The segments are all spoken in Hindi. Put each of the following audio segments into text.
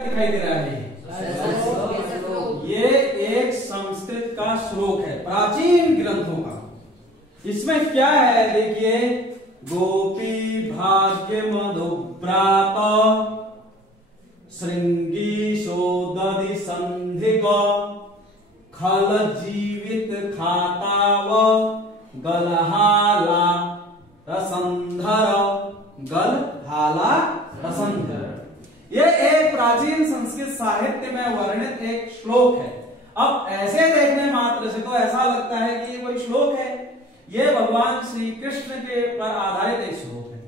दिखाई दे रहा है ये एक संस्कृत का श्लोक है प्राचीन ग्रंथों का। इसमें क्या है देखिए, गोपी भाग्य मधुव्रात श्रृंगीशोदधि संधिक खल जीवित खाताव गलहाला रसंधर गलहाला रसंधर। ये एक प्राचीन संस्कृत साहित्य में वर्णित एक श्लोक है। अब ऐसे देखने मात्र से तो ऐसा लगता है कि ये कोई श्लोक है, ये भगवान श्री कृष्ण के पर आधारित एक श्लोक है।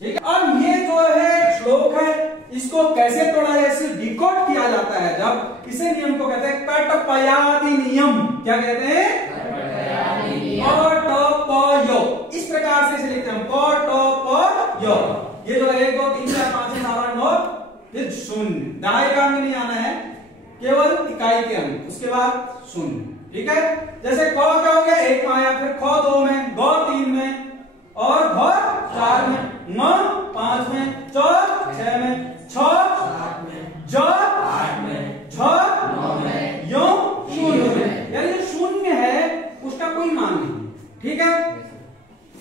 ठीक है, अब ये जो है श्लोक है, इसको कैसे तोड़ा जाए, इसे डिकोड किया जाता है। जब इसे नियम को कहते हैं कटपयादि नियम। क्या कहते हैं? कटपयो। इस प्रकार से इसे लिखते हैं कटपयो। ये जो 1 2 3 4 5 6 7 8 9 शून्य, दहाई का अंक नहीं आना है, केवल इकाई के अंक, उसके बाद शून्य। ठीक है, जैसे क क्या हो गया 1 में आया, फिर ख 2 में, ग 3 में और घ 4 में, म 5 में, च 6 में, छ 7 में, ज 8 में, झ 9 में, यो 0 में। यानी जो शून्य है उसका कोई मान नहीं। ठीक है,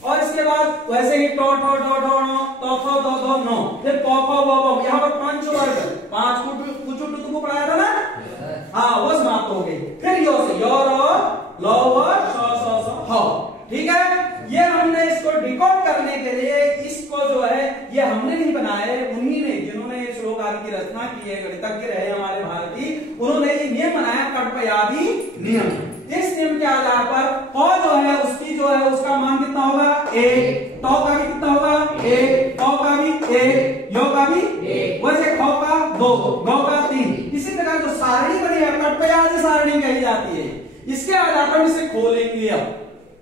और इसके बाद वैसे ही टो ठो डो डो नो तो फो दो दो नो, फिर पो फो बो बो। यहाँ पर 5 वर्ग, 5 कुछ तुमको पढ़ाया था ना, हाँ वो समाप्त हो गई। फिर यो से यो रो लो वो सो सो सो हो। ठीक है, ये हमने इसको डिकोड करने के लिए, इसको जो है ये हमने नहीं बनाए, उन्हीं ने जिन्होंने ये श्लोक आदि की रचना की है, गणितज्ञ रहे हमारे भारतीय, उन्होंने ये नियम बनाया कटपयादि नियम। इस नियम के आधार पर क जो है उसकी जो है उसका मान कितना होगा 1, टो का भी कितना होगा 1, टो का भी 1, यो का भी 1, वैसे ख का 2, गौ का 3। इसी प्रकार जो सारणी बनी है कटपयादि सारणी कही जाती है। इसके आधार पर इसे खोलेंगे, अब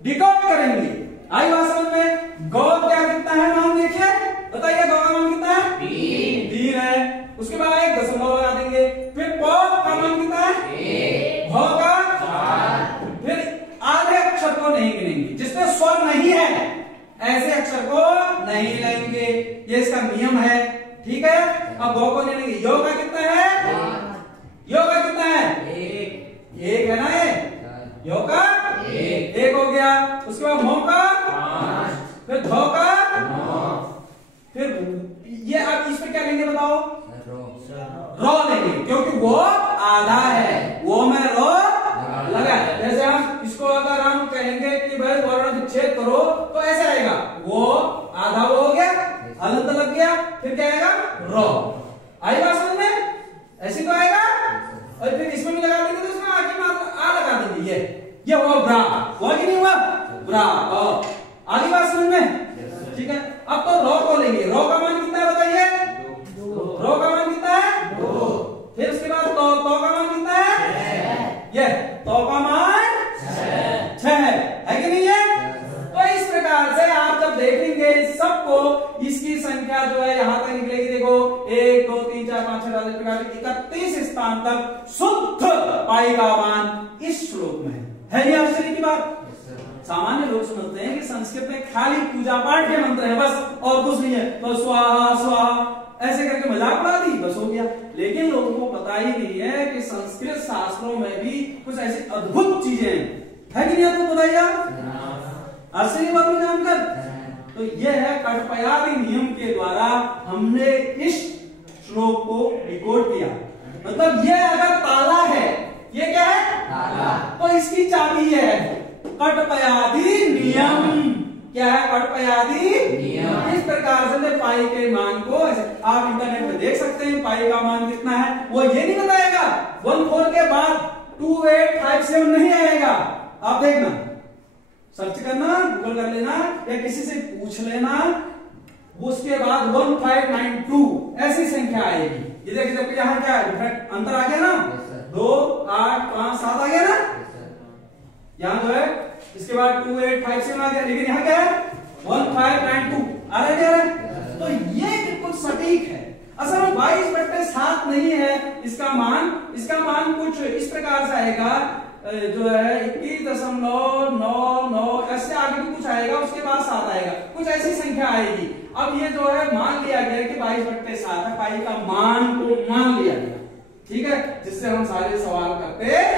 डिकोड करेंगे। आई बात समझ में? गौ क्या कितना है मान देखिए, बताइए गौ का मान कितना है 3 है। उसके बाद एक दशमलव लगा देंगे, फिर प का मान कितना है 1, भ का 4, फिर आधे अक्षर को नहीं गिनेंगे, जिसमें स्वर नहीं है ऐसे अक्षर को नहीं लेंगे, ये इसका नियम है। ठीक है, अब गौ को ले लेंगे, यो का कितना है, यो का कितना है 1 है ना, ये यो का 1 हो गया। उसके बाद मो का 5, फिर धो का 9, फिर ये अब इस पे क्या लेंगे बताओ, रो लेंगे, क्योंकि वो आधा है, वो में रो लगा। जैसे हम इसको अगर हम कहेंगे कि भाई वर्ण विच्छेद करो तो ऐसे आएगा, वो आधा वो हो गया, हलंत लग गया, फिर क्या आएगा रो। आई बात समझ में? ऐसे तो आएगा। और फिर इसमें भी लगा देंगे तो इसमें आगे मात्रा आ लगा देंगे, ये हुआ ब्रा, हुआ कि नहीं हुआ ब्रा। आगे बात समझ में? ठीक है, अब तो रो को लेंगे, रो का मान कितना है बताइए, रो का मान कितना है 2। फिर उसके बाद तो का मान कितना है, ये तो का मान 6 है कि नहीं है? तो इस प्रकार से आप जब देखेंगे सबको, इसकी संख्या जो है यहां तक निकलेगी। देखो 1 2 3 4 5 6 7 8 31 स्थान तक शुद्ध पाई का मान इस श्लोक में है। ये आश्चर्य की बात। सामान्य लोग समझते हैं कि संस्कृत में खाली पूजा पाठ के मंत्र है बस, और कुछ नहीं है, तो स्वाहा स्वाहा ऐसे करके मजाक उड़ा दी बस हो गया। लेकिन लोगों को पता ही नहीं है कि संस्कृत शास्त्रों में भी कुछ ऐसी अद्भुत चीजें है कि नहीं, आपको बताइए आश्चर्य बात जानकर। तो यह है कटपयादि नियम के द्वारा हमने इस श्लोक को डिकोड किया। मतलब ये अगर ताला है, ये क्या है ताला, तो इसकी चाबी है कटपयादि नियम। क्या है कटपयादि नियम। इस प्रकार से पाई के मान को आप इंटरनेट में देख सकते हैं, पाई का मान कितना है वो ये नहीं बताएगा, 14 के बाद 2857 नहीं आएगा। आप देखना, सर्च करना, गूगल कर लेना या किसी से पूछ लेना, उसके बाद 1592 ऐसी संख्या आएगी। ये देखिए जबकि यहाँ क्या है अंतर आ गया ना, 2 8 5 7 आ गया ना, यहाँ जो है इसके बाद 2857 आ गया, लेकिन यहाँ क्या है 1592 आ रहा है। तो ये बिल्कुल सटीक है। असल में 22/7 नहीं है इसका मान कुछ इस प्रकार से आएगा, जो है 21.99 ऐसे आगे भी कुछ आएगा, उसके बाद 7 आएगा, कुछ ऐसी संख्या आएगी। अब ये जो है मान लिया गया कि 22/7 है, पाई का मान को मान लिया गया, ठीक है, जिससे हम सारे सवाल करते हैं।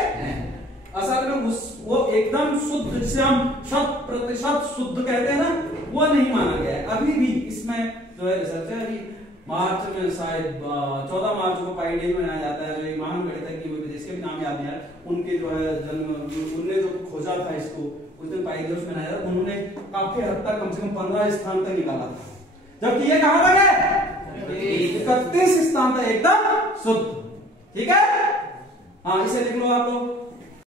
असल में वो एकदम शुद्ध, जिसे हम 100% शुद्ध कहते हैं ना, वो नहीं माना गया है अभी भी। इसमें जो है रिसर्च है, अभी मार्च में शायद 14 मार्च को पाई डे मनाया जाता है, जो महान गणितज्ञ वो जिसके भी नाम याद नहीं है, उनके जो है जन्म, उनने जो खोजा था इसको, उस दिन पाई दिवस मनाया था। उन्होंने काफी हद तक कम से कम 15 स्थान तक निकाला था, जबकि ये कहां तक है, 31 स्थान तक एकदम शुद्ध, ठीक है। हाँ, इसे लिख लो आप लोग।